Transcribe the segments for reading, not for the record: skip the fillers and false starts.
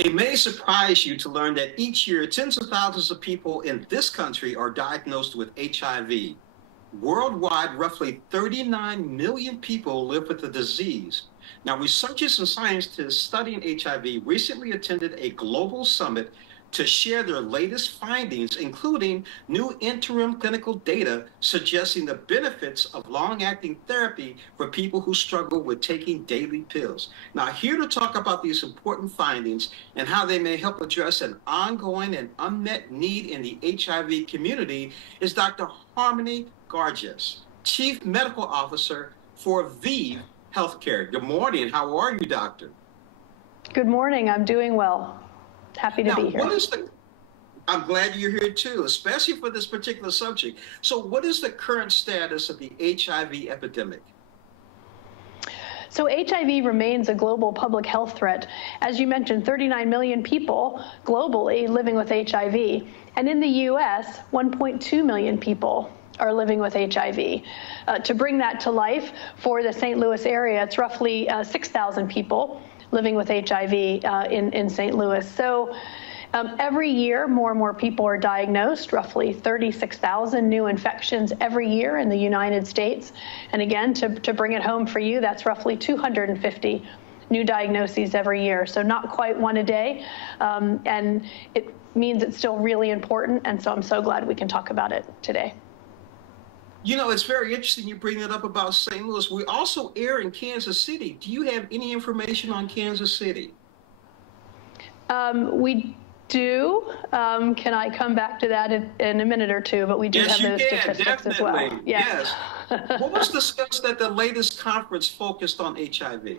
It may surprise you to learn that each year, tens of thousands of people in this country are diagnosed with HIV. Worldwide, roughly 39 million people live with the disease. Now, researchers and scientists studying HIV recently attended a global summit to share their latest findings, including new interim clinical data suggesting the benefits of long-acting therapy for people who struggle with taking daily pills. Now, here to talk about these important findings and how they may help address an ongoing and unmet need in the HIV community is Dr. Harmony Garges, Chief Medical Officer for ViiV Healthcare. Good morning. How are you, Doctor? Good morning. I'm doing well. Happy to be here. I'm glad you're here too, especially for this particular subject. So what is the current status of the HIV epidemic? So HIV remains a global public health threat. As you mentioned, 39 million people globally living with HIV. And in the US, 1.2 million people are living with HIV. To bring that to life for the St. Louis area, it's roughly 6,000 people living with HIV in St. Louis. So every year, more and more people are diagnosed, roughly 36,000 new infections every year in the United States. And again, to bring it home for you, that's roughly 250 new diagnoses every year. So not quite one a day. And it means it's still really important. And so I'm so glad we can talk about it today. You know, it's very interesting you bring that up about St. Louis. We also air in Kansas City. Do you have any information on Kansas City? We do. Can I come back to that in a minute or two? But we do have those statistics as well. Yes. What was discussed at the latest conference focused on HIV?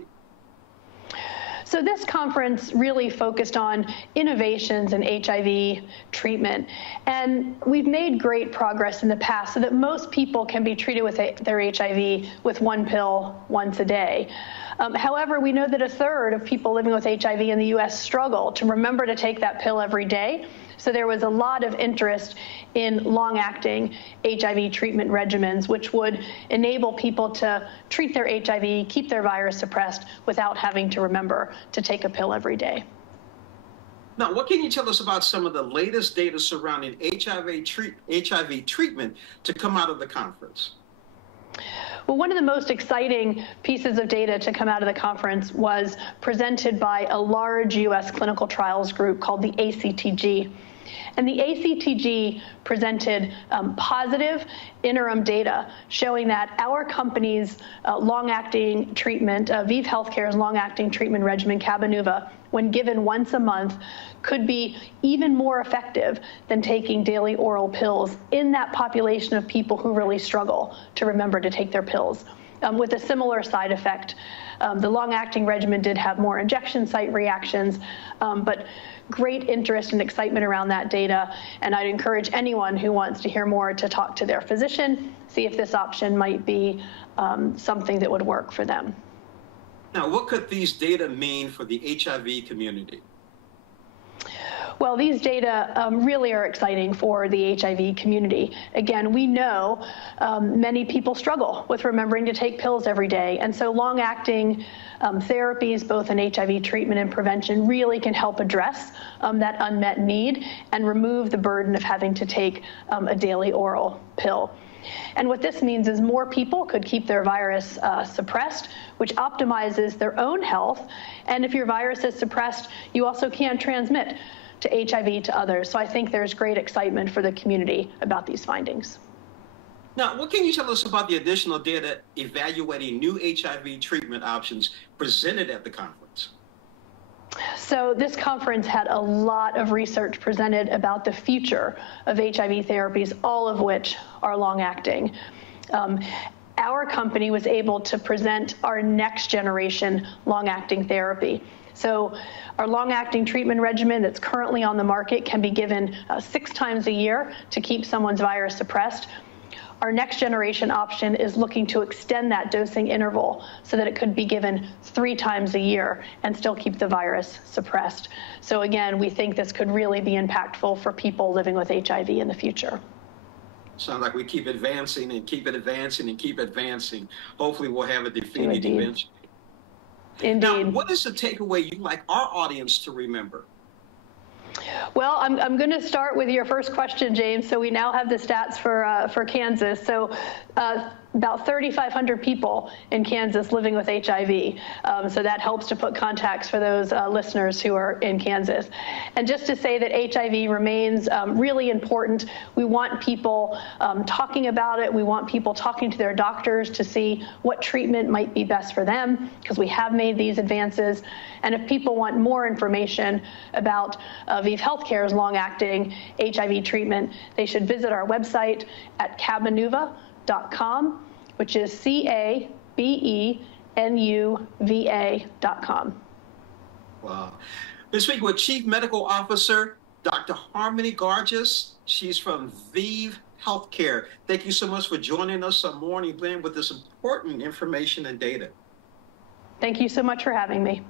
So this conference really focused on innovations in HIV treatment. And we've made great progress in the past so that most people can be treated with their HIV with one pill once a day. However, we know that a third of people living with HIV in the US struggle to remember to take that pill every day. So there was a lot of interest in long-acting HIV treatment regimens, which would enable people to treat their HIV, keep their virus suppressed without having to remember to take a pill every day. Now, what can you tell us about some of the latest data surrounding HIV treatment to come out of the conference? Well, one of the most exciting pieces of data to come out of the conference was presented by a large U.S. clinical trials group called the ACTG. And the ACTG presented positive interim data showing that our company's long-acting treatment, ViiV Healthcare's long-acting treatment regimen, Cabenuva, when given once a month, could be even more effective than taking daily oral pills in that population of people who really struggle to remember to take their pills. With a similar side effect, the long-acting regimen did have more injection site reactions, but great interest and excitement around that data. And I'd encourage anyone who wants to hear more to talk to their physician, see if this option might be something that would work for them. Now, what could these data mean for the HIV community? Well, these data really are exciting for the HIV community. Again, we know many people struggle with remembering to take pills every day. And so long-acting therapies, both in HIV treatment and prevention, really can help address that unmet need and remove the burden of having to take a daily oral pill. And what this means is more people could keep their virus suppressed, which optimizes their own health. And if your virus is suppressed, you also can't transmit to HIV to others. So I think there's great excitement for the community about these findings. Now, what can you tell us about the additional data evaluating new HIV treatment options presented at the conference? So this conference had a lot of research presented about the future of HIV therapies, all of which are long-acting. Our company was able to present our next generation long-acting therapy. So our long-acting treatment regimen that's currently on the market can be given 6 times a year to keep someone's virus suppressed. Our next generation option is looking to extend that dosing interval so that it could be given 3 times a year and still keep the virus suppressed. So again, we think this could really be impactful for people living with HIV in the future. Sounds like we keep advancing and keep it advancing and keep advancing. Hopefully we'll have a defeated eventually. Indeed. Now, what is the takeaway you'd like our audience to remember? Well, I'm going to start with your first question, James. So we now have the stats for Kansas. So about 3,500 people in Kansas living with HIV. So that helps to put context for those listeners who are in Kansas. And just to say that HIV remains really important. We want people talking about it. We want people talking to their doctors to see what treatment might be best for them, because we have made these advances. And if people want more information about ViiV Healthcare's long-acting HIV treatment, they should visit our website at cabenuva.com, which is CABENUVA.com. Wow. Been speaking with Chief Medical Officer Dr. Harmony Garges. She's from ViiV Healthcare. Thank you so much for joining us on Morning Blend with this important information and data. Thank you so much for having me.